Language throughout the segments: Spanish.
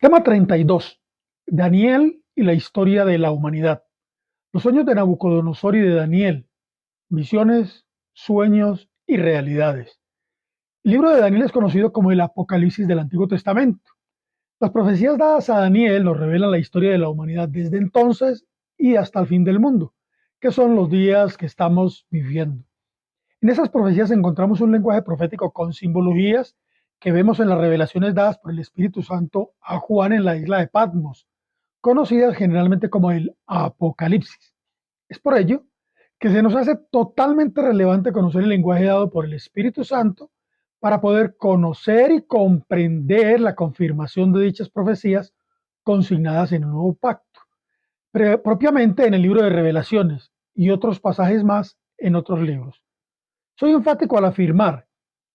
Tema 32. Daniel y la historia de la humanidad. Los sueños de Nabucodonosor y de Daniel. Visiones, sueños y realidades. El libro de Daniel es conocido como el Apocalipsis del Antiguo Testamento. Las profecías dadas a Daniel nos revelan la historia de la humanidad desde entonces y hasta el fin del mundo, que son los días que estamos viviendo. En esas profecías encontramos un lenguaje profético con simbologías que vemos en las revelaciones dadas por el Espíritu Santo a Juan en la isla de Patmos, conocidas generalmente como el Apocalipsis. Es por ello que se nos hace totalmente relevante conocer el lenguaje dado por el Espíritu Santo para poder conocer y comprender la confirmación de dichas profecías consignadas en el nuevo pacto, propiamente en el libro de Revelaciones y otros pasajes más en otros libros. Soy enfático al afirmar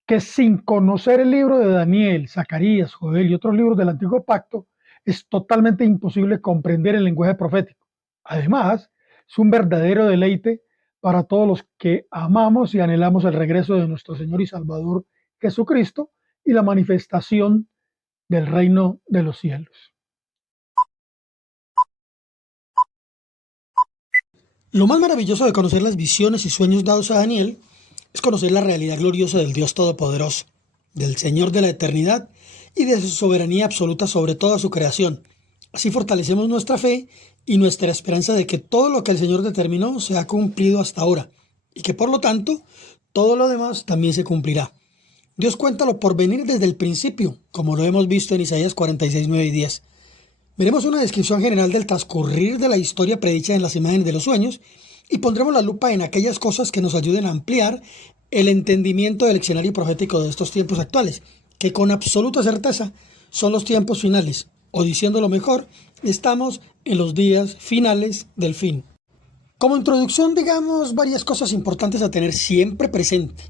que sin conocer el libro de Daniel, Zacarías, Joel y otros libros del Antiguo Pacto, es totalmente imposible comprender el lenguaje profético. Además, es un verdadero deleite para todos los que amamos y anhelamos el regreso de nuestro Señor y Salvador Jesucristo y la manifestación del reino de los cielos. Lo más maravilloso de conocer las visiones y sueños dados a Daniel es conocer la realidad gloriosa del Dios Todopoderoso, del Señor de la eternidad y de su soberanía absoluta sobre toda su creación. Así fortalecemos nuestra fe y nuestra esperanza de que todo lo que el Señor determinó se ha cumplido hasta ahora y que por lo tanto todo lo demás también se cumplirá. Dios cuenta lo por venir desde el principio, como lo hemos visto en Isaías 46, 9 y 10. Veremos una descripción general del transcurrir de la historia predicha en las imágenes de los sueños y pondremos la lupa en aquellas cosas que nos ayuden a ampliar el entendimiento del escenario profético de estos tiempos actuales, que con absoluta certeza son los tiempos finales, o diciéndolo mejor, estamos en los días finales del fin. Como introducción, digamos varias cosas importantes a tener siempre presente.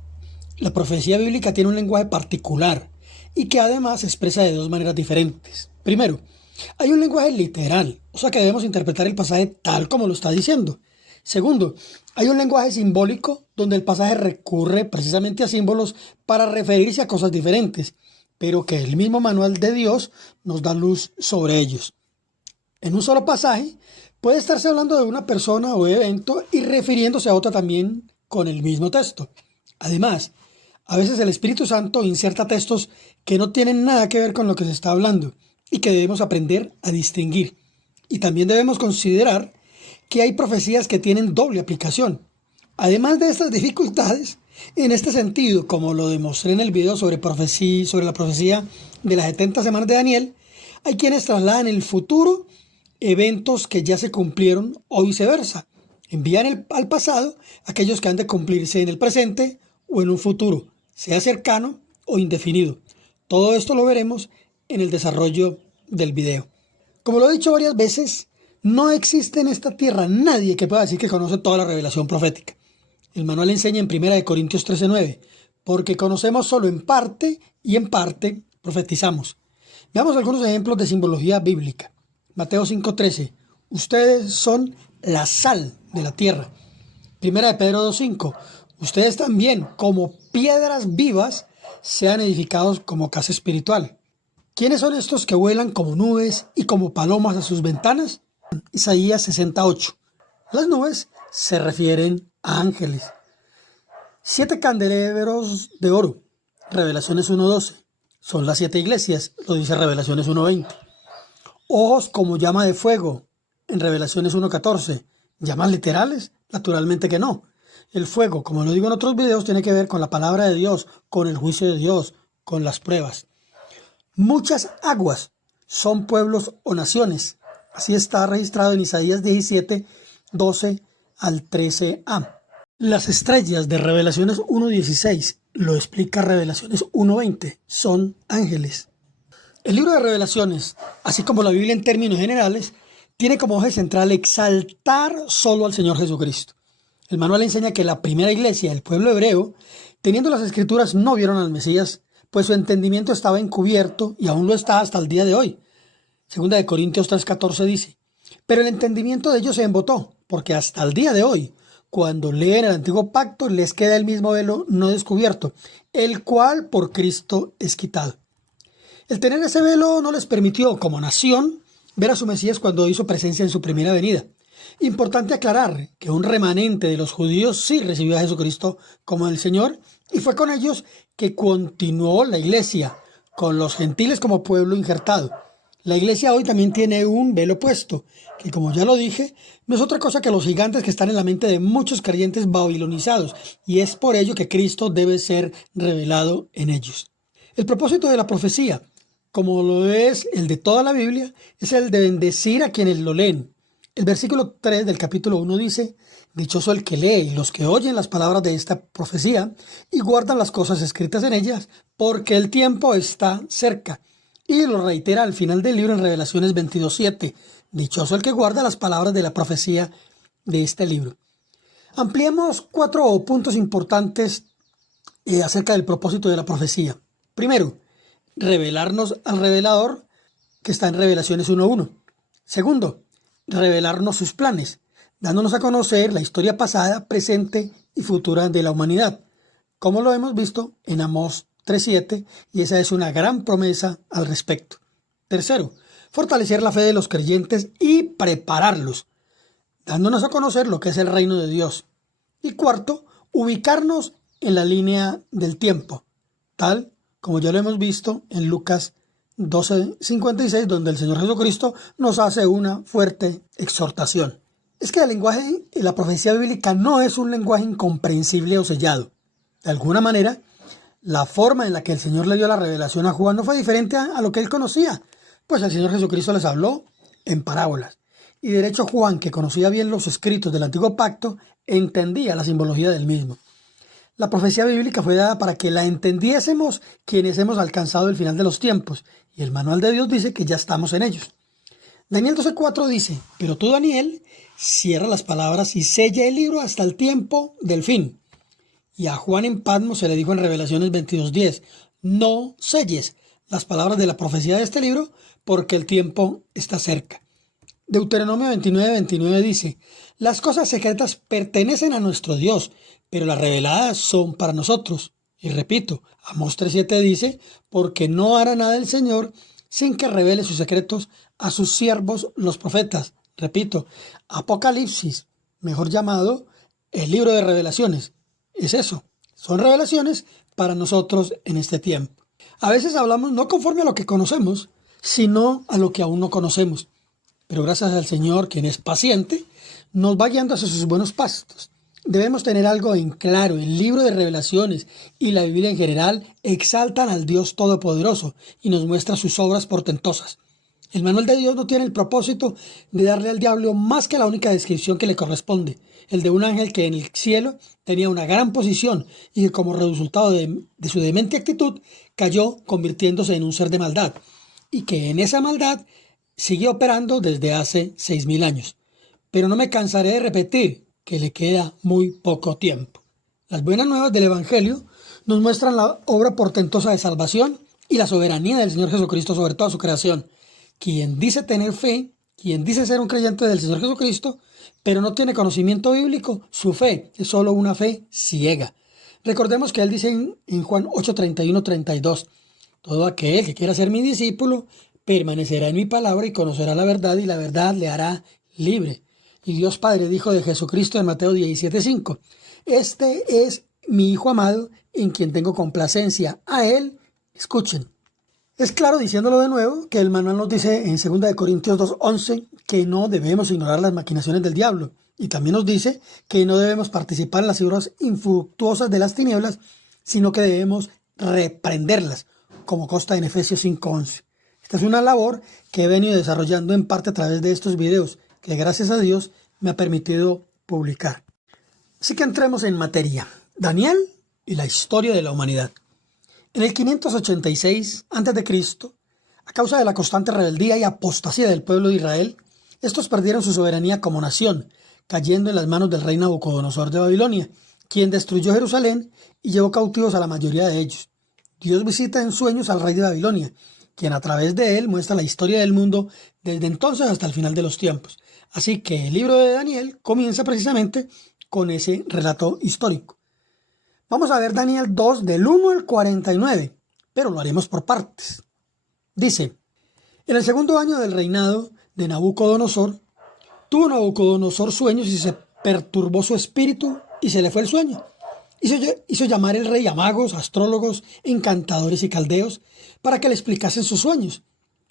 La profecía bíblica tiene un lenguaje particular y que además se expresa de dos maneras diferentes. Primero, hay un lenguaje literal, o sea que debemos interpretar el pasaje tal como lo está diciendo. Segundo, hay un lenguaje simbólico donde el pasaje recurre precisamente a símbolos para referirse a cosas diferentes, pero que el mismo manual de Dios nos da luz sobre ellos. En un solo pasaje puede estarse hablando de una persona o evento y refiriéndose a otra también con el mismo texto. Además, a veces el Espíritu Santo inserta textos que no tienen nada que ver con lo que se está hablando y que debemos aprender a distinguir. Y también debemos considerar que hay profecías que tienen doble aplicación. Además de estas dificultades, en este sentido, como lo demostré en el video sobre la profecía de las 70 semanas de Daniel, hay quienes trasladan el futuro eventos que ya se cumplieron o viceversa. Envían al pasado aquellos que han de cumplirse en el presente o en un futuro, sea cercano o indefinido. Todo esto lo veremos en el desarrollo del video. Como lo he dicho varias veces, no existe en esta tierra nadie que pueda decir que conoce toda la revelación profética. El manual enseña en 1 Corintios 13:9, porque conocemos solo en parte y en parte profetizamos. Veamos algunos ejemplos de simbología bíblica. Mateo 5:13, ustedes son la sal de la tierra. 1 Pedro 2:5, ustedes también, como piedras vivas, sean edificados como casa espiritual. ¿Quiénes son estos que vuelan como nubes y como palomas a sus ventanas? Isaías 68. Las nubes se refieren a ángeles. 7 candelabros de oro. Revelaciones 1:12. Son las 7 iglesias, lo dice Revelaciones 1:20. Ojos como llama de fuego. En Revelaciones 1:14. ¿Llamas literales? Naturalmente que no. El fuego, como lo digo en otros videos, tiene que ver con la palabra de Dios, con el juicio de Dios, con las pruebas. Muchas aguas son pueblos o naciones. Así está registrado en Isaías 17, 12 al 13a. Las estrellas de Revelaciones 1:16, lo explica Revelaciones 1:20, son ángeles. El libro de Revelaciones, así como la Biblia en términos generales, tiene como eje central exaltar solo al Señor Jesucristo. El manual enseña que la primera iglesia, el pueblo hebreo, teniendo las escrituras, no vieron al Mesías, pues su entendimiento estaba encubierto y aún lo está hasta el día de hoy. Segunda de Corintios 3:14 dice, pero el entendimiento de ellos se embotó, porque hasta el día de hoy, cuando leen el antiguo pacto, les queda el mismo velo no descubierto, el cual por Cristo es quitado. El tener ese velo no les permitió, como nación, ver a su Mesías cuando hizo presencia en su primera venida. Importante aclarar que un remanente de los judíos sí recibió a Jesucristo como el Señor y fue con ellos que continuó la iglesia, con los gentiles como pueblo injertado. La iglesia hoy también tiene un velo puesto, que como ya lo dije, no es otra cosa que los gigantes que están en la mente de muchos creyentes babilonizados, y es por ello que Cristo debe ser revelado en ellos. El propósito de la profecía, como lo es el de toda la Biblia, es el de bendecir a quienes lo leen. El versículo 3 del capítulo 1 dice: dichoso el que lee y los que oyen las palabras de esta profecía y guardan las cosas escritas en ellas, porque el tiempo está cerca. Y lo reitera al final del libro en Revelaciones 22:7. Dichoso el que guarda las palabras de la profecía de este libro. Ampliemos 4 puntos importantes acerca del propósito de la profecía. Primero, revelarnos al revelador, que está en Revelaciones 1:1. Segundo, revelarnos sus planes, dándonos a conocer la historia pasada, presente y futura de la humanidad, como lo hemos visto en Amós 3:7, y esa es una gran promesa al respecto. Tercero, fortalecer la fe de los creyentes y prepararlos, dándonos a conocer lo que es el reino de Dios. Y cuarto, ubicarnos en la línea del tiempo, tal como ya lo hemos visto en Lucas 12:56, donde el Señor Jesucristo nos hace una fuerte exhortación. Es que el lenguaje y la profecía bíblica no es un lenguaje incomprensible o sellado. De alguna manera, la forma en la que el Señor le dio la revelación a Juan no fue diferente a lo que él conocía, pues el Señor Jesucristo les habló en parábolas. Y de hecho Juan, que conocía bien los escritos del Antiguo Pacto, entendía la simbología del mismo. La profecía bíblica fue dada para que la entendiésemos quienes hemos alcanzado el final de los tiempos, y el manual de Dios dice que ya estamos en ellos. Daniel 12:4 dice: pero tú, Daniel, cierra las palabras y sella el libro hasta el tiempo del fin. Y a Juan en Patmos se le dijo en Revelaciones 22:10: no selles las palabras de la profecía de este libro, porque el tiempo está cerca. Deuteronomio 29:29 dice: las cosas secretas pertenecen a nuestro Dios, pero las reveladas son para nosotros. Y repito, Amós 3:7 dice: porque no hará nada el Señor sin que revele sus secretos a sus siervos los profetas. Repito, Apocalipsis, mejor llamado el libro de revelaciones, es eso, son revelaciones para nosotros en este tiempo. A veces hablamos no conforme a lo que conocemos, sino a lo que aún no conocemos. Pero gracias al Señor, quien es paciente, nos va guiando hacia sus buenos pastos. Debemos tener algo en claro: el libro de revelaciones y la Biblia en general exaltan al Dios Todopoderoso y nos muestra sus obras portentosas. El manual de Dios no tiene el propósito de darle al diablo más que la única descripción que le corresponde, el de un ángel que en el cielo tenía una gran posición y que como resultado de su demente actitud cayó convirtiéndose en un ser de maldad, y que en esa maldad sigue operando desde hace 6,000 años. Pero no me cansaré de repetir que le queda muy poco tiempo. Las buenas nuevas del Evangelio nos muestran la obra portentosa de salvación y la soberanía del Señor Jesucristo sobre toda su creación. Quien dice tener fe, quien dice ser un creyente del Señor Jesucristo, pero no tiene conocimiento bíblico, su fe es solo una fe ciega. Recordemos que él dice en Juan 8:31-32: todo aquel que quiera ser mi discípulo permanecerá en mi palabra y conocerá la verdad, y la verdad le hará libre. Y Dios Padre dijo de Jesucristo en Mateo 17:5: este es mi Hijo amado, en quien tengo complacencia. A él escuchen. Es claro, diciéndolo de nuevo, que el manual nos dice en 2 Corintios 2:11 que no debemos ignorar las maquinaciones del diablo. Y también nos dice que no debemos participar en las obras infructuosas de las tinieblas, sino que debemos reprenderlas, como consta en Efesios 5:11. Esta es una labor que he venido desarrollando en parte a través de estos videos, que gracias a Dios me ha permitido publicar. Así que entremos en materia. Daniel y la historia de la humanidad. En el 586 a.C., a causa de la constante rebeldía y apostasía del pueblo de Israel, estos perdieron su soberanía como nación, cayendo en las manos del rey Nabucodonosor de Babilonia, quien destruyó Jerusalén y llevó cautivos a la mayoría de ellos. Dios visita en sueños al rey de Babilonia, quien a través de él muestra la historia del mundo desde entonces hasta el final de los tiempos. Así que el libro de Daniel comienza precisamente con ese relato histórico. Vamos a ver Daniel 2 del 1 al 49, pero lo haremos por partes. Dice, en el segundo año del reinado de Nabucodonosor, tuvo Nabucodonosor sueños y se perturbó su espíritu y se le fue el sueño. Hizo llamar el rey a magos, astrólogos, encantadores y caldeos para que le explicasen sus sueños.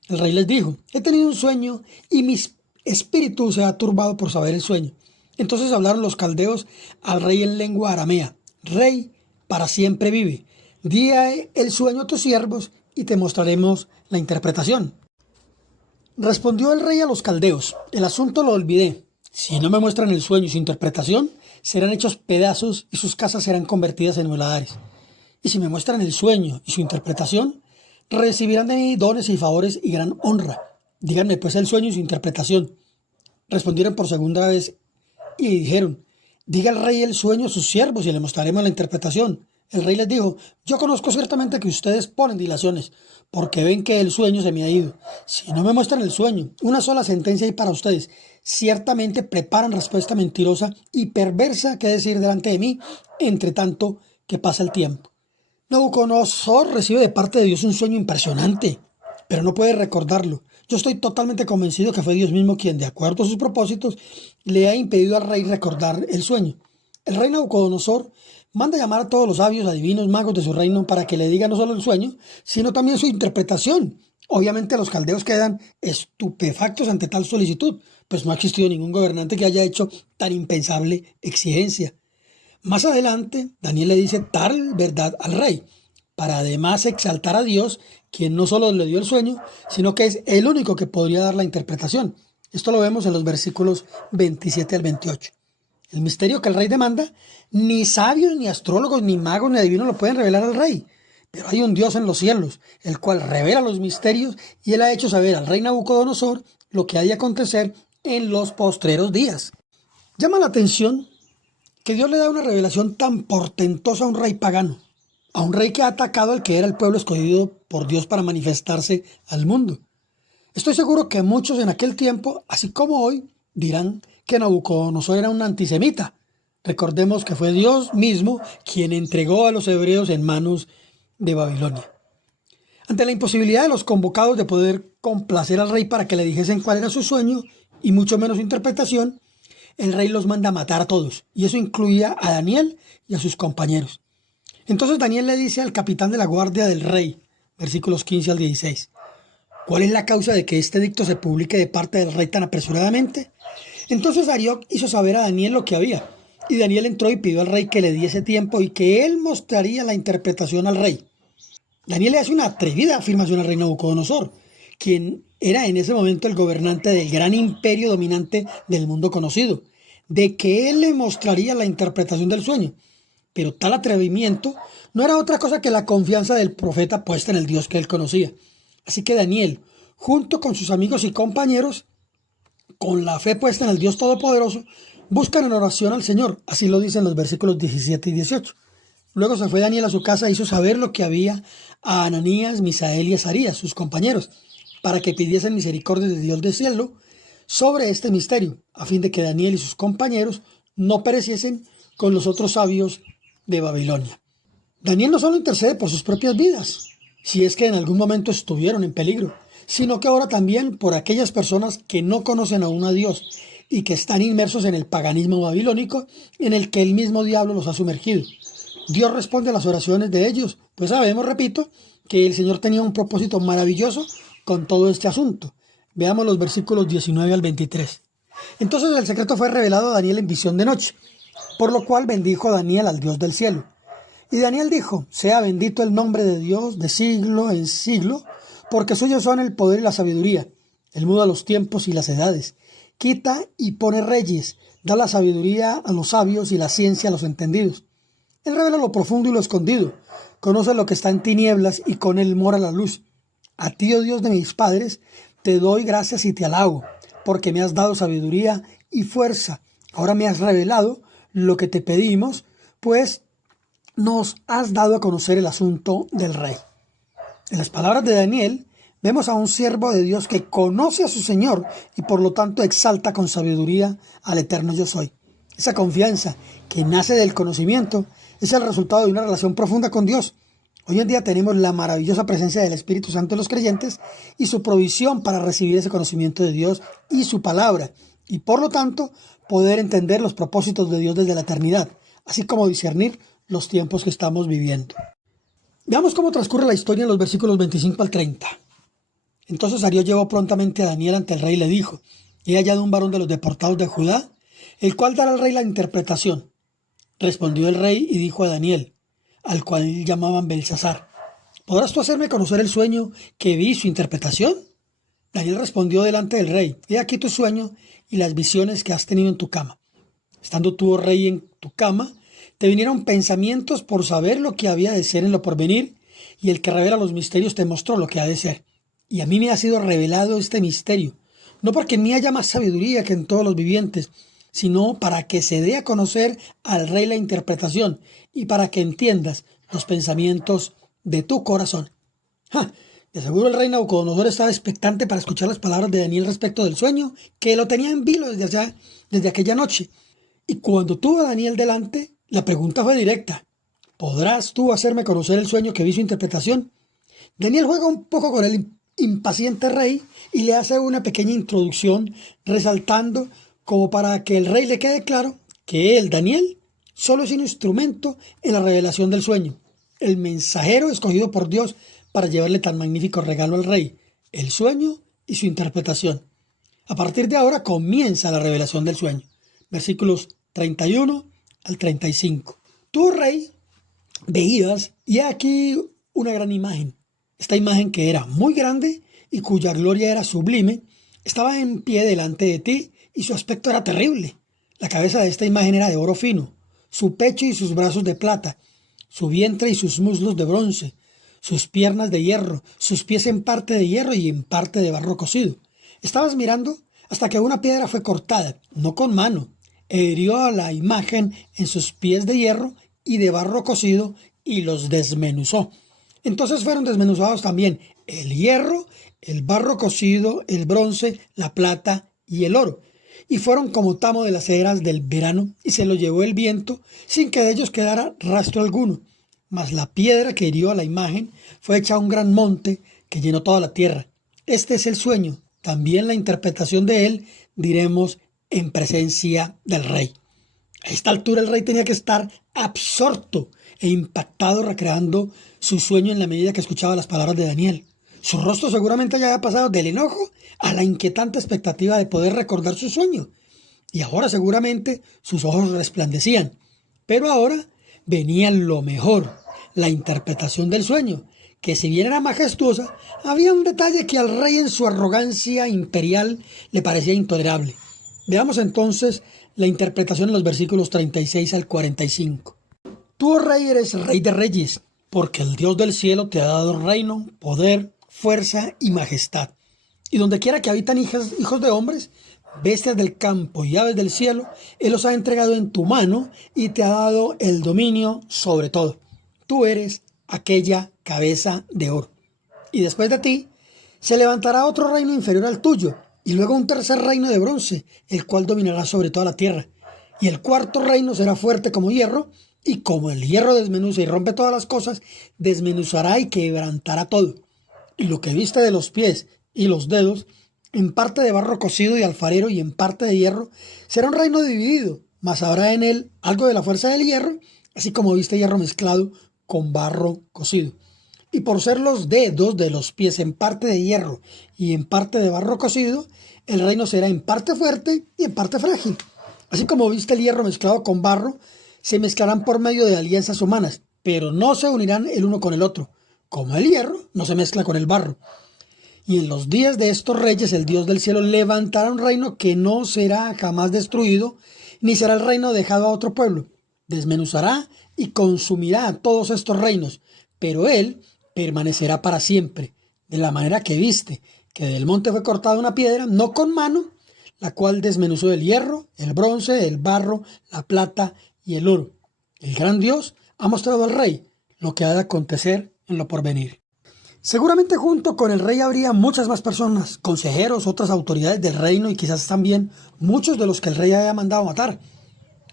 El rey les dijo, he tenido un sueño y mi espíritu se ha turbado por saber el sueño. Entonces hablaron los caldeos al rey en lengua aramea. Rey, para siempre vive. Di el sueño a tus siervos y te mostraremos la interpretación. Respondió el rey a los caldeos, el asunto lo olvidé. Si no me muestran el sueño y su interpretación, serán hechos pedazos y sus casas serán convertidas en muladares. Y si me muestran el sueño y su interpretación, recibirán de mí dones y favores y gran honra. Díganme pues el sueño y su interpretación. Respondieron por segunda vez y dijeron, diga el rey el sueño a sus siervos y le mostraremos la interpretación. El rey les dijo, yo conozco ciertamente que ustedes ponen dilaciones, porque ven que el sueño se me ha ido. Si no me muestran el sueño, una sola sentencia hay para ustedes. Ciertamente preparan respuesta mentirosa y perversa que decir delante de mí, entre tanto que pasa el tiempo. Nabucodonosor recibe de parte de Dios un sueño impresionante, pero no puede recordarlo. Yo estoy totalmente convencido que fue Dios mismo quien, de acuerdo a sus propósitos, le ha impedido al rey recordar el sueño. El rey Nabucodonosor manda llamar a todos los sabios, adivinos, magos de su reino para que le digan no solo el sueño, sino también su interpretación. Obviamente los caldeos quedan estupefactos ante tal solicitud, pues no ha existido ningún gobernante que haya hecho tan impensable exigencia. Más adelante, Daniel le dice tal verdad al rey, para además exaltar a Dios, quien no solo le dio el sueño, sino que es el único que podría dar la interpretación. Esto lo vemos en los versículos 27 al 28. El misterio que el rey demanda, ni sabios, ni astrólogos, ni magos, ni adivinos lo pueden revelar al rey. Pero hay un Dios en los cielos, el cual revela los misterios, y él ha hecho saber al rey Nabucodonosor lo que ha de acontecer en los postreros días. Llama la atención que Dios le da una revelación tan portentosa a un rey pagano, a un rey que ha atacado al que era el pueblo escogido por Dios para manifestarse al mundo. Estoy seguro que muchos en aquel tiempo, así como hoy, dirán que Nabucodonosor era un antisemita. Recordemos que fue Dios mismo quien entregó a los hebreos en manos de Babilonia. Ante la imposibilidad de los convocados de poder complacer al rey para que le dijesen cuál era su sueño y mucho menos su interpretación, el rey los manda a matar a todos, y eso incluía a Daniel y a sus compañeros. Entonces Daniel le dice al capitán de la guardia del rey, versículos 15 al 16, ¿cuál es la causa de que este edicto se publique de parte del rey tan apresuradamente? Entonces Arioc hizo saber a Daniel lo que había, y Daniel entró y pidió al rey que le diese tiempo y que él mostraría la interpretación al rey. Daniel le hace una atrevida afirmación al rey Nabucodonosor, quien era en ese momento el gobernante del gran imperio dominante del mundo conocido, de que él le mostraría la interpretación del sueño. Pero tal atrevimiento no era otra cosa que la confianza del profeta puesta en el Dios que él conocía. Así que Daniel, junto con sus amigos y compañeros, con la fe puesta en el Dios Todopoderoso, buscan en oración al Señor. Así lo dicen los versículos 17 y 18. Luego se fue Daniel a su casa e hizo saber lo que había a Ananías, Misael y Azarías, sus compañeros, para que pidiesen misericordia de Dios del cielo sobre este misterio, a fin de que Daniel y sus compañeros no pereciesen con los otros sabios de Babilonia. Daniel no solo intercede por sus propias vidas, si es que en algún momento estuvieron en peligro, sino que ahora también por aquellas personas que no conocen aún a Dios y que están inmersos en el paganismo babilónico en el que el mismo diablo los ha sumergido. Dios responde a las oraciones de ellos, pues sabemos, repito, que el Señor tenía un propósito maravilloso con todo este asunto. Veamos los versículos 19 al 23. Entonces el secreto fue revelado a Daniel en visión de noche, por lo cual bendijo Daniel al Dios del cielo. Y Daniel dijo, sea bendito el nombre de Dios de siglo en siglo, porque suyos son el poder y la sabiduría. Él muda los tiempos y las edades, quita y pone reyes, da la sabiduría a los sabios y la ciencia a los entendidos. Él revela lo profundo y lo escondido, conoce lo que está en tinieblas y con él mora la luz. A ti, oh Dios de mis padres, te doy gracias y te alabo, porque me has dado sabiduría y fuerza. Ahora me has revelado lo que te pedimos, pues nos has dado a conocer el asunto del rey. En las palabras de Daniel, vemos a un siervo de Dios que conoce a su Señor y por lo tanto exalta con sabiduría al eterno yo soy. Esa confianza que nace del conocimiento es el resultado de una relación profunda con Dios. Hoy en día tenemos la maravillosa presencia del Espíritu Santo en los creyentes y su provisión para recibir ese conocimiento de Dios y su palabra, y por lo tanto poder entender los propósitos de Dios desde la eternidad, así como discernir los tiempos que estamos viviendo. Veamos cómo transcurre la historia en los versículos 25 al 30. Entonces Arió llevó prontamente a Daniel ante el rey y le dijo: he hallado un varón de los deportados de Judá, el cual dará al rey la interpretación. Respondió el rey y dijo a Daniel, al cual llamaban Belsasar: ¿podrás tú hacerme conocer el sueño que vi y su interpretación? Daniel respondió delante del rey: he aquí tu sueño y las visiones que has tenido en tu cama. Estando tú, oh rey, en tu cama, te vinieron pensamientos por saber lo que había de ser en lo porvenir, y el que revela los misterios te mostró lo que ha de ser. Y a mí me ha sido revelado este misterio, no porque en mí haya más sabiduría que en todos los vivientes, sino para que se dé a conocer al rey la interpretación y para que entiendas los pensamientos de tu corazón. ¡Ja! De seguro el rey Nabucodonosor estaba expectante para escuchar las palabras de Daniel respecto del sueño, que lo tenía en vilo desde aquella noche. Y cuando tuvo a Daniel delante, la pregunta fue directa: ¿podrás tú hacerme conocer el sueño que vi su interpretación? Daniel juega un poco con el impaciente rey y le hace una pequeña introducción, resaltando como para que el rey le quede claro que él, Daniel, solo es un instrumento en la revelación del sueño, el mensajero escogido por Dios para llevarle tan magnífico regalo al rey, el sueño y su interpretación. A partir de ahora comienza la revelación del sueño. Versículos 31 al 35. Tú, rey, veías, y aquí una gran imagen. Esta imagen, que era muy grande y cuya gloria era sublime, estaba en pie delante de ti y su aspecto era terrible. La cabeza de esta imagen era de oro fino, su pecho y sus brazos de plata, su vientre y sus muslos de bronce, sus piernas de hierro, sus pies en parte de hierro y en parte de barro cocido. Estabas mirando hasta que una piedra fue cortada, no con mano, hirió a la imagen en sus pies de hierro y de barro cocido y los desmenuzó. Entonces fueron desmenuzados también el hierro, el barro cocido, el bronce, la plata y el oro, y fueron como tamo de las eras del verano, y se lo llevó el viento sin que de ellos quedara rastro alguno. Mas la piedra que hirió a la imagen fue hecha un gran monte que llenó toda la tierra. Este es el sueño, también la interpretación de él diremos en presencia del rey. A esta altura el rey tenía que estar absorto e impactado, recreando su sueño en la medida que escuchaba las palabras de Daniel. Su rostro seguramente ya había pasado del enojo a la inquietante expectativa de poder recordar su sueño. Y ahora seguramente sus ojos resplandecían. Pero ahora venía lo mejor, la interpretación del sueño, que si bien era majestuosa, había un detalle que al rey en su arrogancia imperial le parecía intolerable. Veamos entonces la interpretación en los versículos 36 al 45. Tú, oh rey, eres rey de reyes, porque el Dios del cielo te ha dado reino, poder, fuerza y majestad. Y donde quiera que habitan hijos de hombres, bestias del campo y aves del cielo, Él los ha entregado en tu mano y te ha dado el dominio sobre todo. Tú eres aquella cabeza de oro. Y después de ti se levantará otro reino inferior al tuyo, y luego un tercer reino de bronce, el cual dominará sobre toda la tierra. Y el cuarto reino será fuerte como hierro, y como el hierro desmenuza y rompe todas las cosas, desmenuzará y quebrantará todo. Y lo que viste de los pies y los dedos, en parte de barro cocido y alfarero y en parte de hierro, será un reino dividido, mas habrá en él algo de la fuerza del hierro, así como viste hierro mezclado con barro cocido. Y por ser los dedos de los pies en parte de hierro y en parte de barro cocido, el reino será en parte fuerte y en parte frágil. Así como viste el hierro mezclado con barro, se mezclarán por medio de alianzas humanas, pero no se unirán el uno con el otro, como el hierro no se mezcla con el barro. Y en los días de estos reyes el Dios del cielo levantará un reino que no será jamás destruido, ni será el reino dejado a otro pueblo. Desmenuzará y consumirá a todos estos reinos, pero él permanecerá para siempre, de la manera que viste, que del monte fue cortada una piedra, no con mano, la cual desmenuzó el hierro, el bronce, el barro, la plata y el oro. El gran Dios ha mostrado al rey lo que ha de acontecer en lo porvenir. Seguramente junto con el rey habría muchas más personas, consejeros, otras autoridades del reino y quizás también muchos de los que el rey haya mandado matar.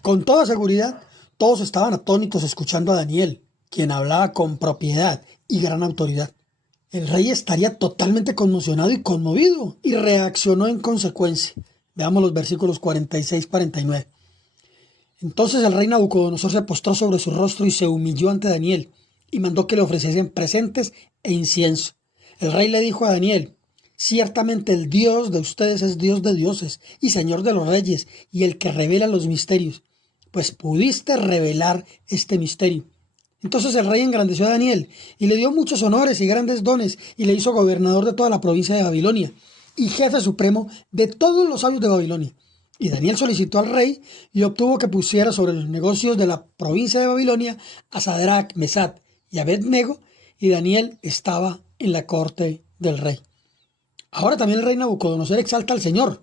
Con toda seguridad, todos estaban atónitos escuchando a Daniel, quien hablaba con propiedad y gran autoridad. El rey estaría totalmente conmocionado y conmovido y reaccionó en consecuencia. Veamos los versículos 46-49. Entonces el rey Nabucodonosor se postró sobre su rostro y se humilló ante Daniel y mandó que le ofreciesen presentes e incienso. El rey le dijo a Daniel: ciertamente el Dios de ustedes es Dios de dioses y Señor de los reyes y el que revela los misterios, pues pudiste revelar este misterio. Entonces el rey engrandeció a Daniel y le dio muchos honores y grandes dones y le hizo gobernador de toda la provincia de Babilonia y jefe supremo de todos los sabios de Babilonia. Y Daniel solicitó al rey y obtuvo que pusiera sobre los negocios de la provincia de Babilonia a Sadrach, Mesach y Abed-nego, y Daniel estaba en la corte del rey. Ahora también el rey Nabucodonosor exalta al Señor,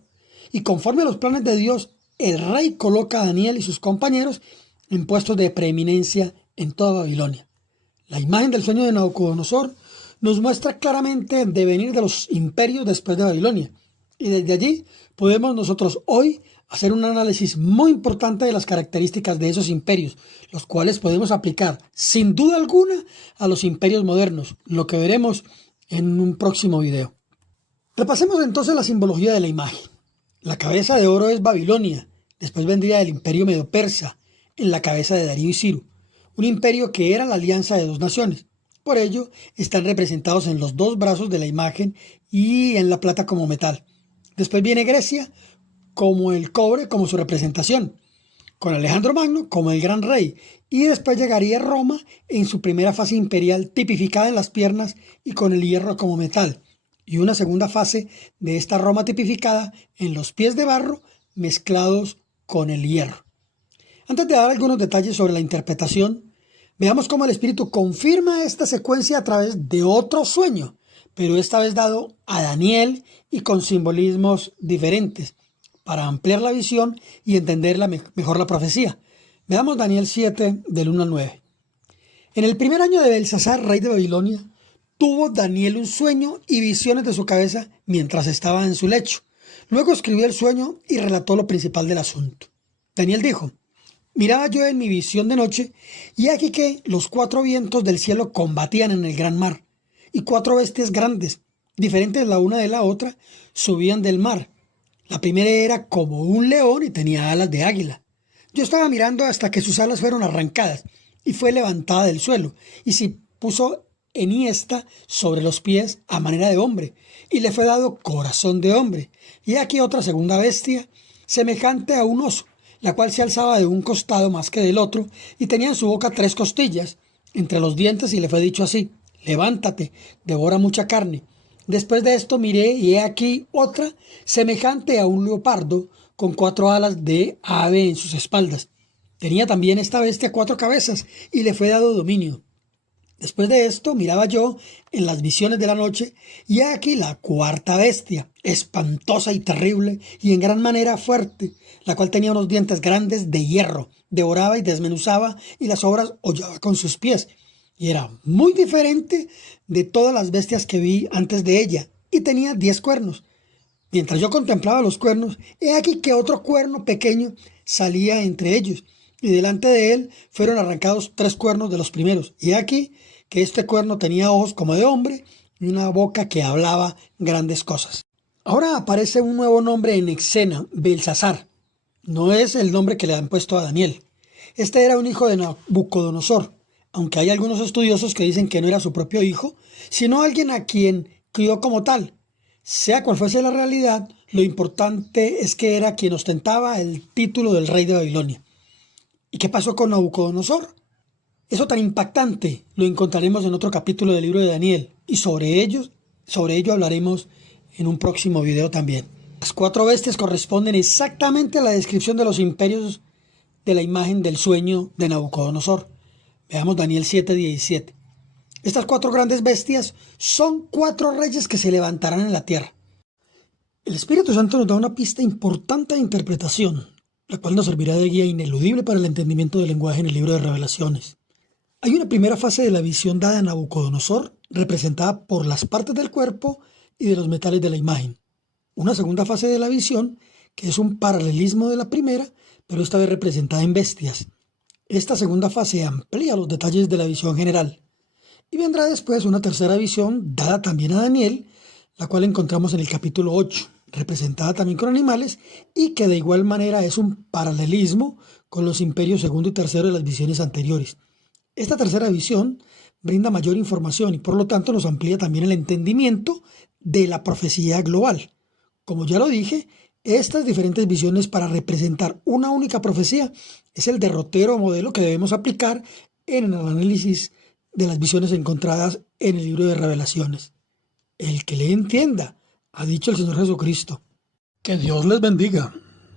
y conforme a los planes de Dios, el rey coloca a Daniel y sus compañeros en puestos de preeminencia en toda Babilonia. La imagen del sueño de Nabucodonosor nos muestra claramente el devenir de los imperios después de Babilonia, y desde allí podemos nosotros hoy hacer un análisis muy importante de las características de esos imperios, los cuales podemos aplicar sin duda alguna a los imperios modernos, lo que veremos en un próximo video. Repasemos entonces la simbología de la imagen. La cabeza de oro es Babilonia, después vendría el imperio medo-persa, en la cabeza de Darío y Ciro, un imperio que era la alianza de dos naciones. Por ello, están representados en los dos brazos de la imagen y en la plata como metal. Después viene Grecia, como el cobre como su representación, con Alejandro Magno como el gran rey, y después llegaría Roma en su primera fase imperial tipificada en las piernas y con el hierro como metal, y una segunda fase de esta Roma tipificada en los pies de barro mezclados con el hierro. Antes de dar algunos detalles sobre la interpretación, veamos cómo el Espíritu confirma esta secuencia a través de otro sueño, pero esta vez dado a Daniel y con simbolismos diferentes, para ampliar la visión y entender mejor la profecía. Veamos Daniel 7, del 1 al 9. En el primer año de Belsasar, rey de Babilonia, tuvo Daniel un sueño y visiones de su cabeza mientras estaba en su lecho. Luego escribió el sueño y relató lo principal del asunto. Daniel dijo: miraba yo en mi visión de noche, y aquí que los 4 vientos del cielo combatían en el gran mar, y 4 bestias grandes, diferentes la una de la otra, subían del mar. La primera era como un león y tenía alas de águila. Yo estaba mirando hasta que sus alas fueron arrancadas y fue levantada del suelo, y se puso enhiesta sobre los pies a manera de hombre, y le fue dado corazón de hombre. Y aquí otra segunda bestia, semejante a un oso, la cual se alzaba de un costado más que del otro, y tenía en su boca 3 costillas entre los dientes, y le fue dicho así: levántate, devora mucha carne. Después de esto miré, y he aquí otra, semejante a un leopardo, con 4 alas de ave en sus espaldas. Tenía también esta bestia 4 cabezas, y le fue dado dominio. Después de esto miraba yo en las visiones de la noche, y he aquí la 4ª bestia, espantosa y terrible, y en gran manera fuerte, la cual tenía unos dientes grandes de hierro, devoraba y desmenuzaba, y las obras hollaba con sus pies. Y era muy diferente de todas las bestias que vi antes de ella, y tenía 10 cuernos. Mientras yo contemplaba los cuernos, he aquí que otro cuerno pequeño salía entre ellos, y delante de él fueron arrancados 3 cuernos de los primeros. Y he aquí que este cuerno tenía ojos como de hombre y una boca que hablaba grandes cosas. Ahora aparece un nuevo nombre en escena: Belsasar. No es el nombre que le han puesto a Daniel. Este era un hijo de Nabucodonosor, aunque hay algunos estudiosos que dicen que no era su propio hijo, sino alguien a quien crió como tal. Sea cual fuese la realidad, lo importante es que era quien ostentaba el título del rey de Babilonia. ¿Y qué pasó con Nabucodonosor? Eso tan impactante lo encontraremos en otro capítulo del libro de Daniel, y sobre ello hablaremos en un próximo video también. Las 4 bestias corresponden exactamente a la descripción de los imperios de la imagen del sueño de Nabucodonosor. Veamos Daniel 7:17. Estas 4 grandes bestias son 4 reyes que se levantarán en la tierra. El Espíritu Santo nos da una pista importante de interpretación, la cual nos servirá de guía ineludible para el entendimiento del lenguaje en el libro de Revelaciones. Hay una primera fase de la visión dada a Nabucodonosor, representada por las partes del cuerpo y de los metales de la imagen. Una segunda fase de la visión, que es un paralelismo de la primera, pero esta vez representada en bestias. Esta segunda fase amplía los detalles de la visión general y vendrá después una tercera visión dada también a Daniel, la cual encontramos en el capítulo 8, representada también con animales y que de igual manera es un paralelismo con los imperios segundo y tercero de las visiones anteriores. Esta tercera visión brinda mayor información y por lo tanto nos amplía también el entendimiento de la profecía global. Como ya lo dije, estas diferentes visiones para representar una única profecía es el derrotero o modelo que debemos aplicar en el análisis de las visiones encontradas en el libro de Revelaciones. El que le entienda, ha dicho el Señor Jesucristo. Que Dios les bendiga.